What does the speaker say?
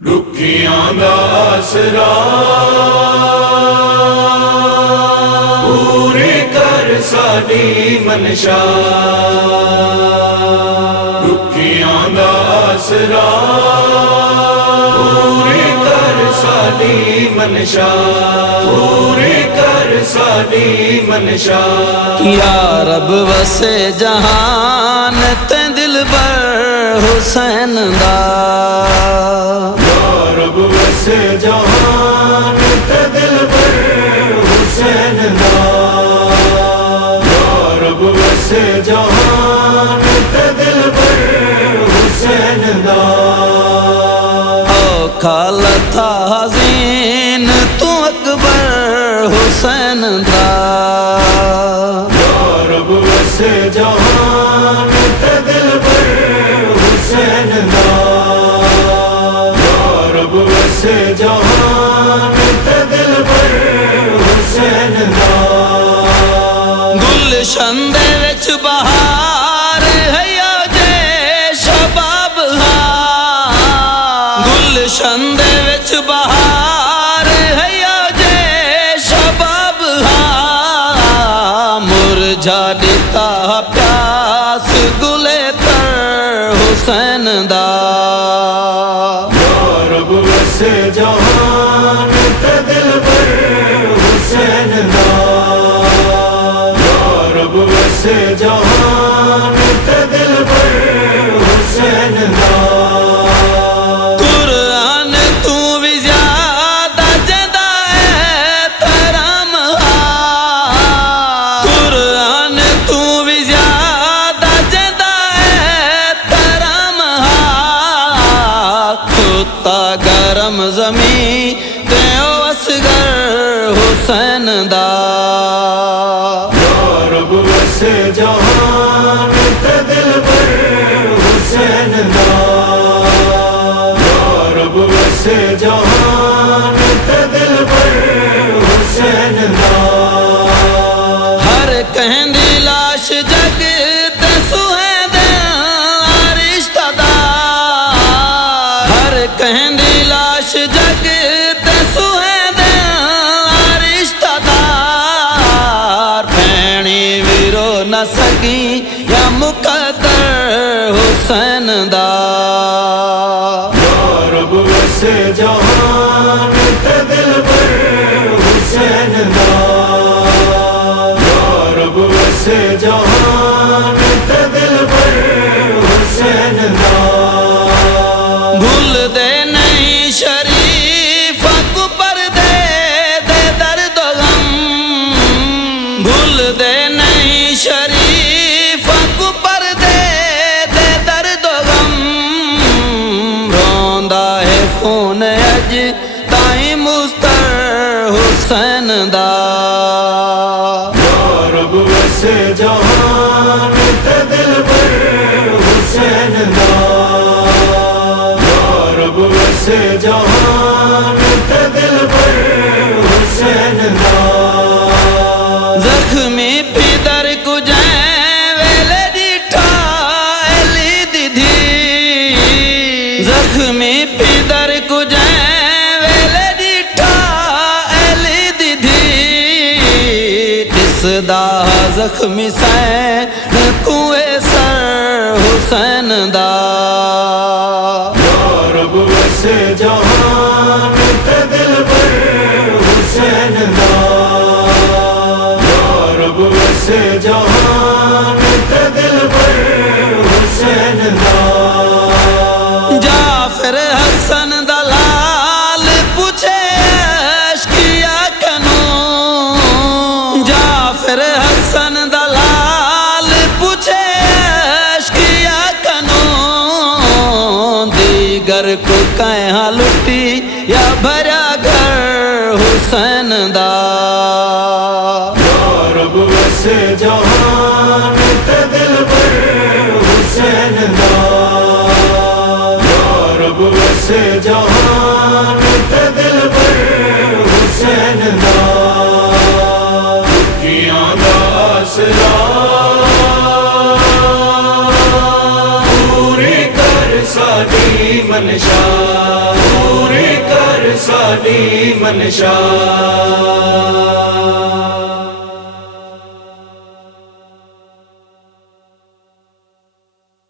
रुखियां दा आसरा पूरी कर साडी मनशा, रुखियां दा आसरा पूरी कर साडी मनशा, पूरी कर साडी मनशा। या रब वसे जहान ते दिल बर हुसैन दा, रब वसे जहान ते दिल बर हुसैन दा, रब वसे जहान ते दिल बर हुसैन दा। औखा लथा हज़ीन तू अकबर हुसैन दा, रब वसे जहान ते दिल बर हुसैन दा, रब वसे जहान ते दिल बर हुसैन दा। गुलशन दे विच बहार हया जे शबाब हा, गुलशन दे विच बहार हया जे शबाब हा, मुरझा दिता प्यास गुले तर हुसैन दा, रब वसे जहान ते दिल बर हुसैन दा, रब वसे जहान ते दिल बर हुसैन दा। कुरान तू भी ज्यादा जदा है तरम हा, कुरान तू भी ज्यादा जदा है तरम हा, सुता गरम जमी ते असगर हुसैन दा, रब वसे जहान ते दिल बर हुसैन दा, रब वसे जहान ते दिल बर हुसैन दा। हर कहंदी लाश जग ते सुहेदे रिश्तेदार, हर कहंदी लाश जग ते सुहेदे रिश्तेदार, भैणी वीरो न सगी या मुकद्दर हुसैन दा, रब वसे जहान ते दिल बर हुसैन दा, रब वसे जहान ते दिल बर हुसैन दा। भूल दे नहीं शरीफ को पर्दे दे दर्द गम, भूल दे नहीं शरीफ को पर्दे दे दर्द गम, रोंदा है खून अज ताई मुस्तर हुसैन दा, रब वसे जहान ते दिल बर हुसैन दा, रब वसे जहान ते दिल बर हुसैन दा। जख्मी पिदर को जै वेले डिठा एली दीदी, जख्मी पिदर को जै वेले डिठा एली दीदी, दिसदा जख्मी सैन कुएं सर हुसैन दा, रब वसे जहान ते दिल बर हुसैन दा, रब वसे जहान ते दिल बर हुसैन दा। जाफर हसन दलाल पूछे अश्किया कनो, जाफर हसन दलाल पूछे अश्किया कनो, दीगर को कहाँ लुटी या भरा घर हुसैन दा, रब वसे जहान ते दिल बर हुसैन दा, रब वसे जहान ते दिल बर हुसैन दा। रुखियां दा आसरा पूरी कर सा ਸਾਡੀ ਮਨਸ਼ਾ ਪੂਰੀ ਕਰ ਸਾਡੀ ਮਨਸ਼ਾ